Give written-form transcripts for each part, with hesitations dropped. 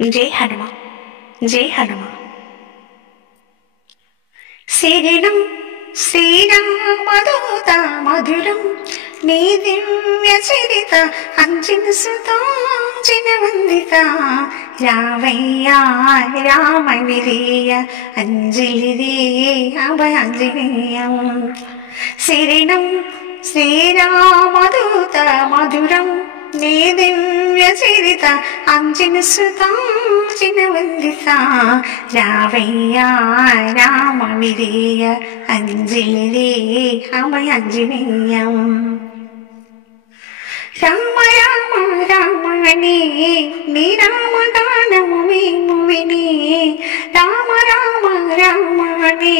जय हनुमा जय हनुमा శరణం శ్రీరామదూత మధురం నీ దివ్య చరిత అంజన సుతాంజన వందిత రావయ్యా రామ విరియ అంజలిదే అభయాంజనేయం శరణం శ్రీరామదూత మధురం నీ దివ్య చరిత అంజన సుతాంజన వందిత రావయ్యా రామ విరియ అంజలిదే అభయాంజనేయం రామ రామ రామణి నీ రామగానము మేము విని రామ రామ రామణి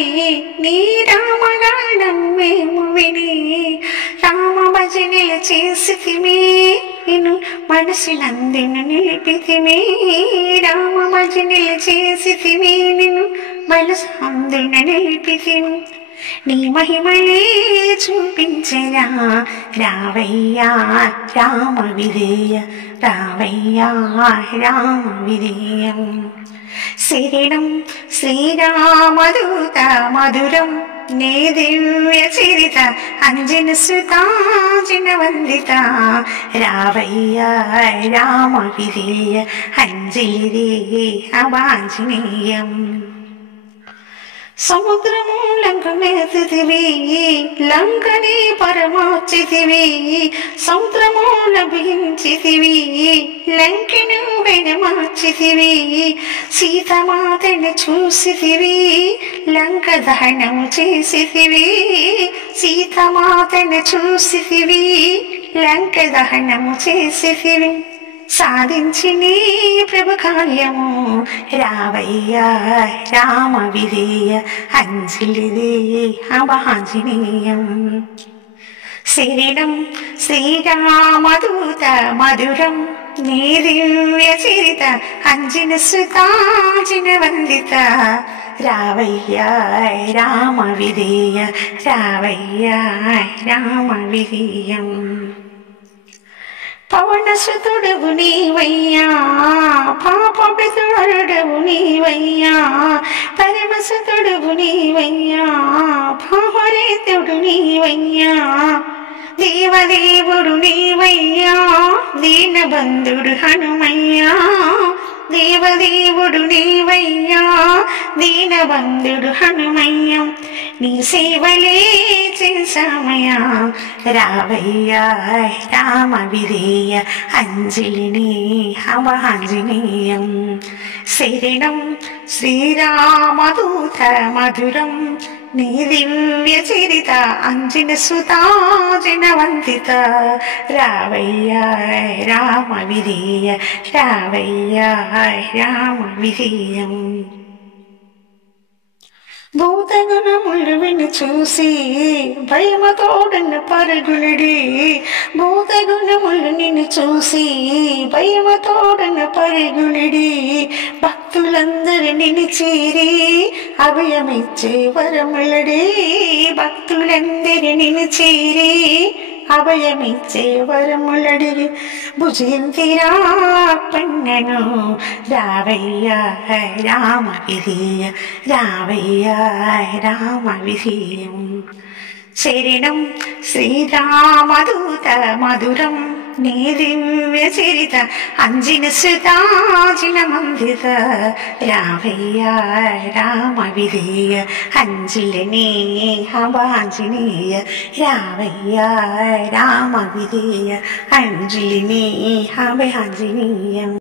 నీ రామగానము మేము విని రామ భజనలు చేసితిమి నిన్ను మనసునందున నిలిపితిమి రామ భజనలు చేసితిమి నిన్ను మనసునందున నిలిపితిమి నీ మహిమలే చూపించరా రావయ్యా రామ విజయ రావయ్యా రామ విజయం శరణం శ్రీరామదూత మధురం నీ దివ్య చరిత అంజన సుతాంజన వందిత రావయ్యా రామ విజయ అంజలిదే అభయాంజనేయం సముద్రము లంకనేతివి లంకని పరమార్చితివి సముద్రము లభించితివి లంకను వెనమార్చితివి సీతమాతను చూసితివి లంక దహనము చేసితివి సీతమాతను చూసితివి లంక దహనము చేసితివి సాధించి నీ ప్రభు కార్యము రావయ్యా రామ విజయ అంజలిదే అభయాంజనేయం శరణం శ్రీరామదూత మధురం నీ దివ్య చరిత అంజన సుతాంజన వందిత రావయ్యా రామ విజయ రావయ్యా రామ విజయం పవనసుతుడవు నీవయ్యా పాపపితుడవు నీవయ్యా పరమసుతుడవు నీవయ్యా భావరేతుడు నీవయ్యా దేవదేవుడు నీవయ్యా దీనబంధుడు హనుమయ్యా దేవదేవుడు నీవయ్యా దీనబంధుడు హనుమయ్య నీ సేవలే చేసామయ్యా రావయ్యా రామ విజయ అంజలిని అభయాంజనేయం శరణం శ్రీరామదూత మధురం నీ దివ్య చరిత అంజన సుతాంజన వందిత రావయ్యా రామ విజయ రావయ్యా రామ విజయం భూతగుణములు విని చూసి భయమతోడను పరుగులడి భూతగుణములు నిన్ను చూసి భయమతోడను పరుగులడి భక్తులందరూ నిన్ను చేరి అభయమిచ్చే వరములడి భక్తులందరూ నిన్ను చేరి అభయమిచ్చే వరములడి భుజంతిరా పన్నను రావయ్యా రామ విజయ రావయ్యా రామ విజయం శరణం శ్రీరామదూత మధురం నీ దివ్య చరిత అంజన సుతాంజన వందిత రావయ్యా రామ విజయ అంజలిని అభయాంజనేయ రావయ్యా రామ విజయ అంజలిని అభయాంజనేయం